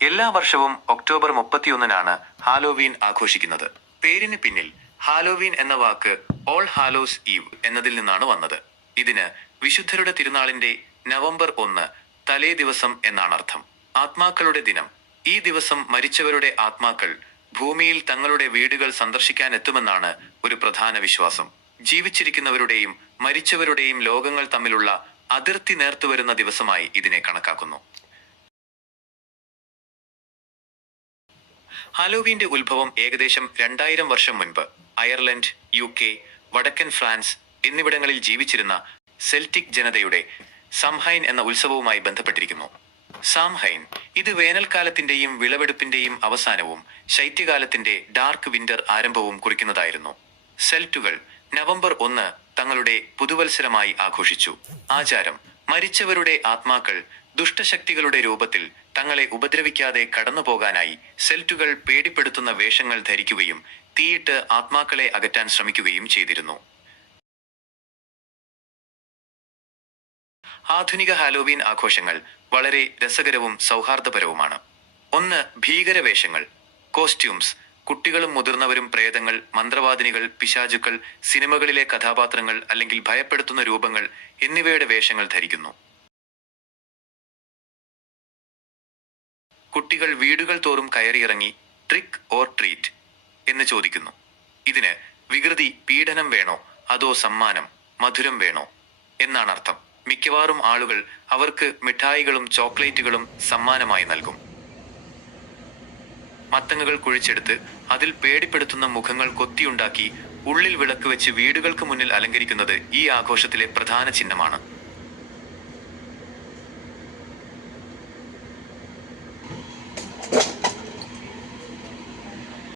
എല്ലാ വർഷവും October 31-നാണ് Halloween ആഘോഷിക്കുന്നത്. പേരിന് പിന്നിൽ ഹാലോവീൻ എന്ന വാക്ക് ഓൾ ഹാലോസ് ഈവ് എന്നതിൽ നിന്നാണ് വന്നത്. ഇതിന് വിശുദ്ധരുടെ തിരുനാളിന്റെ നവംബർ 1 തലേ ദിവസം എന്നാണ് അർത്ഥം. ആത്മാക്കളുടെ ദിനം. ഈ ദിവസം മരിച്ചവരുടെ ആത്മാക്കൾ ഭൂമിയിൽ തങ്ങളുടെ വീടുകൾ സന്ദർശിക്കാനെത്തുമെന്നാണ് ഒരു പ്രധാന വിശ്വാസം. ജീവിച്ചിരിക്കുന്നവരുടെയും മരിച്ചവരുടെയും ലോകങ്ങൾ തമ്മിലുള്ള അതിർത്തി നേർത്തുവരുന്ന ദിവസമായി ഇതിനെ കണക്കാക്കുന്നു. ഹാലോവീന്റെ ഉത്ഭവം ഏകദേശം 2000 വർഷം മുൻപ് അയർലൻഡ്, UK, വടക്കൻ ഫ്രാൻസ് എന്നിവിടങ്ങളിൽ ജീവിച്ചിരുന്ന സെൽറ്റിക് ജനതയുടെ സാംഹൈൻ എന്ന ഉത്സവവുമായി ബന്ധപ്പെട്ടിരിക്കുന്നു. സാംഹൈൻ ഇത് വേനൽക്കാലത്തിന്റെയും വിളവെടുപ്പിന്റെയും അവസാനവും ശൈത്യകാലത്തിന്റെ ഡാർക്ക് വിന്റർ ആരംഭവും കുറിക്കുന്നതായിരുന്നു. സെൽറ്റുകൾ നവംബർ 1 തങ്ങളുടെ പുതുവത്സരമായി ആഘോഷിച്ചു. ആചാരം: മരിച്ചവരുടെ ആത്മാക്കൾ ദുഷ്ടശക്തികളുടെ രൂപത്തിൽ തങ്ങളെ ഉപദ്രവിക്കാതെ കടന്നുപോകാനായി സെൽറ്റുകൾ പേടിപ്പെടുത്തുന്ന വേഷങ്ങൾ ധരിക്കുകയും തീയിട്ട് ആത്മാക്കളെ അകറ്റാൻ ശ്രമിക്കുകയും ചെയ്തിരുന്നു. ആധുനിക ഹാലോവീൻ ആഘോഷങ്ങൾ വളരെ രസകരവും സൗഹാർദ്ദപരവുമാണ്. 1. ഭീകരവേഷങ്ങൾ, കോസ്റ്റ്യൂംസ്. കുട്ടികളും മുതിർന്നവരും പ്രേതങ്ങൾ, മന്ത്രവാദിനികൾ, പിശാചുക്കൾ, സിനിമകളിലെ കഥാപാത്രങ്ങൾ അല്ലെങ്കിൽ ഭയപ്പെടുത്തുന്ന രൂപങ്ങൾ എന്നിവയുടെ വേഷങ്ങൾ ധരിക്കുന്നു. കുട്ടികൾ വീടുകൾ തോറും കയറിയിറങ്ങി ട്രിക്ക് ഓർ ട്രീറ്റ് എന്ന് ചോദിക്കുന്നു. ഇതിന് വികൃതി, പീഡനം വേണോ അതോ സമ്മാനം, മധുരം വേണോ എന്നാണ് അർത്ഥം. മിക്കവാറും ആളുകൾ അവർക്ക് മിഠായികളും ചോക്ലേറ്റുകളും സമ്മാനമായി നൽകും. മത്തങ്ങകൾ കുഴിച്ചെടുത്ത് അതിൽ പേടിപ്പെടുത്തുന്ന മുഖങ്ങൾ കൊത്തിയുണ്ടാക്കി ഉള്ളിൽ വിളക്ക് വെച്ച് വീടുകൾക്ക് മുന്നിൽ അലങ്കരിക്കുന്നത് ഈ ആഘോഷത്തിലെ പ്രധാന ചിഹ്നമാണ്.